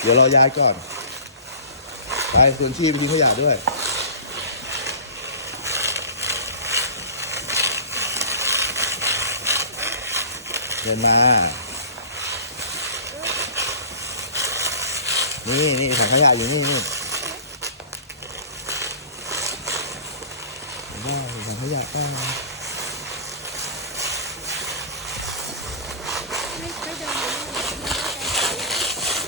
เดี๋ยวรอยายก่อน ไปส่วนชีไปทิ้งขยะด้วย เดินมา นี่นี่ถังขยะอยู่นี่นี่ว้ถังขยะป้า ไม่ไม่เดินเลย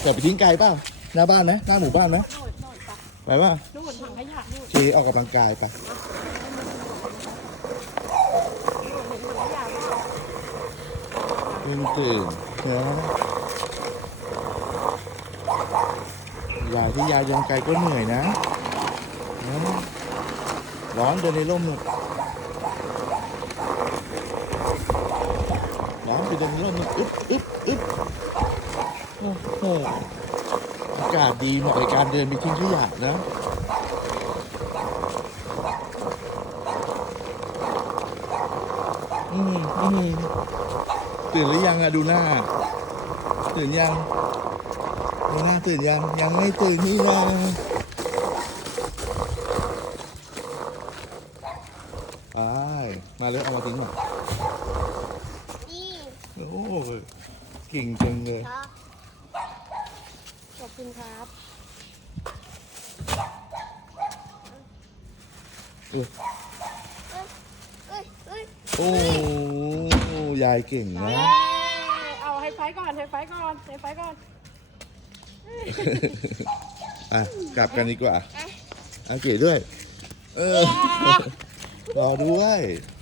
จะไปทิ้งไกลเปล่าหน้าบ้านไหมหน้าหมู่บ้านไหมโน่นโน่นปะไปป่ะโน่นถังขยะโน่นชีออกกำลังกายไปเห็นถังขยะเปล่าตื่นตื่นเนาะยายที่ยายเดินไกลก็เหนื่อยนะเนอะร้อนเดินในร่มหนุกร้อนไปเดินในร่มหนุกอึ๊บอึ๊บอึ๊บ โอ้โหอากาศดีเหมาะกับการเดินไปทิ้งขยะนะอืมอืมตื่นหรือยังอะดูหน้า ตื่นยังดูหน้าตื่นยังยังไม่ตื่นนี่นะไปมาเลยเอามาทิ้งหน่อยนี่โอ้ยเก่งจังเลยครับ ขอบคุณครับเออเอ้ยเอ้ยโอ้ยายเก่งนะเอ้ยเอาให้ไฟก่อนให้ไฟก่อนให้ไฟก่อนอะ กลับกันดีกว่าเอาเก๋ด้วย เออ รอด้วยเ